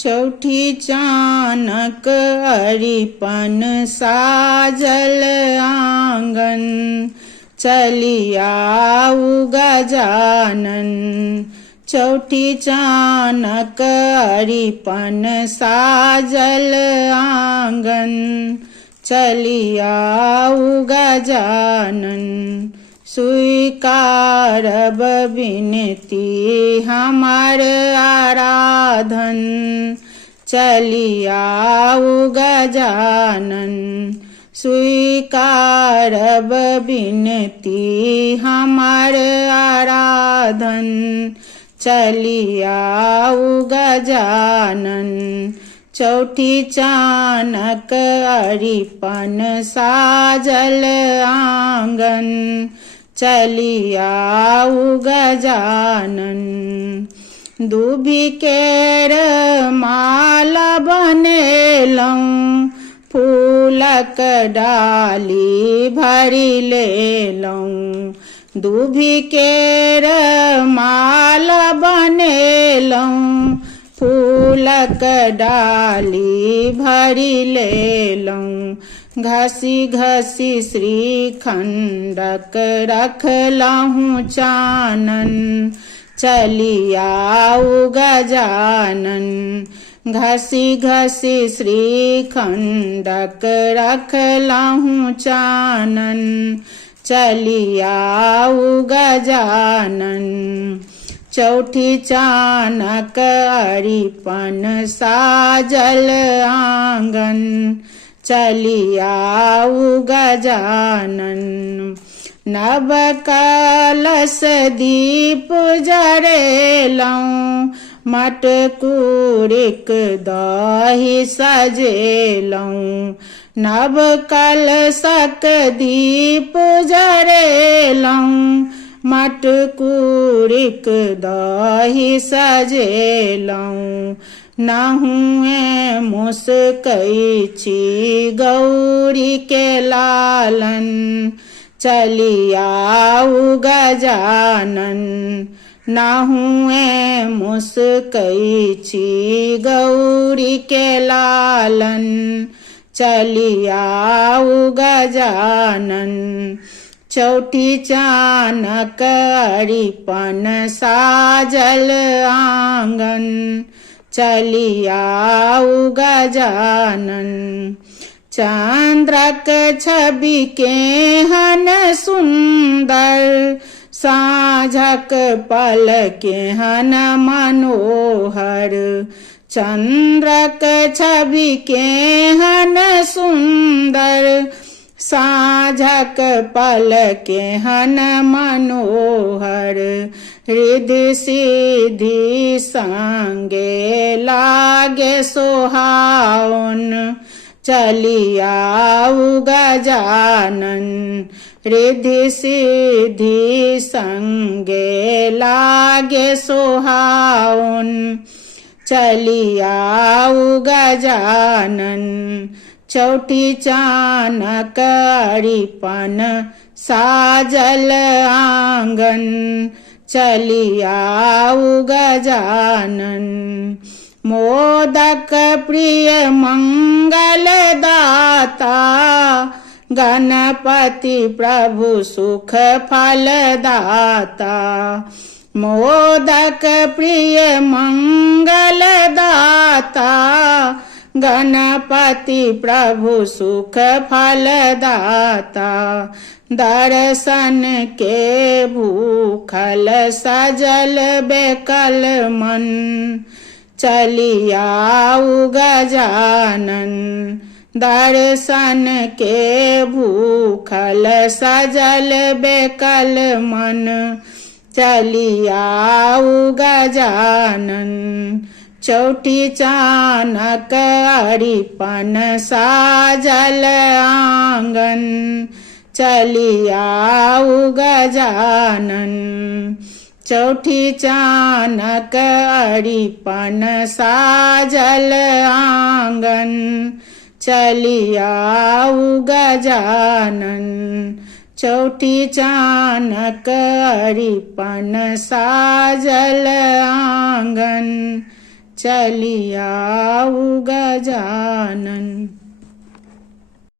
चौठी चानक अरिपन साजल आंगन, चलिया गजानन। चौठी चानक अरिपन साजल आंगन, चलिया गजानन। स्वीकारब विनती हमार आराधन, चलिया गजानन। स्वीकारब विनती हमार आराधन, चलिया गजानन। चौठी चानक अरिपन साजल आंगन, चलिया गजानन। दूबी केर माला बनेलौं, फूलक डाली भरि लेलौं। दूबी केर माला बनेलौं, फूलक डाली भरि लेलौं। घसी घसी श्रीखंडक रखलहुँ चानन, चलिया गजानन। घसी घसी श्रीखंडक रखलहुँ चानन, चलिया गजानन। चौठी चानक अरिपन साजल आंगन, चलिया गजानन। नव कलश दीप जरेलौं, मटकुरिक दही सजेलौं। नव कलशक दीप जरेलौं, मटकुरिक दही सजेलौं। नहुए मुस्कै गौरी के लालन, चलिया गजानन। नहुए मुस्कै गौरी के लालन, चलिया गजानन। चौठी चानक अरिपन साजल आंगन, चलिया गजानन। चंद्रक छवि केहन सुंदर, साँझक पल केहन मनोहर। चंद्रक छवि केहन सुंदर, साँझक पल केहन मनोहर। रिद्धि सिद्धि संगे लागे सोहावन, चलिया गजानन। रिद्धि सिद्धि संगे लागे सोहावन, चलिया गजानन। चौठी चानक अरिपन साजल आंगन, चलिया गजानन। मोदक प्रिय मंगल दाता, गणपति प्रभु सुख फल दाता। मोदक प्रिय मंगल दाता, गणपति प्रभु सुख फल दाता। दर्शन के भूखल सजल बेकल मन, चलिया गजानन। दर्शन के भूखल सजल बेकल मन, चलिया गजानन। चौठी चानक अरिपन साजल आंगन, चलिया गजानन। चौठी चानक अरिपन साजल आंगन, चलिया गजानन। चौठी चानक अरिपन साजल आंगन, चली आऊ गजानन।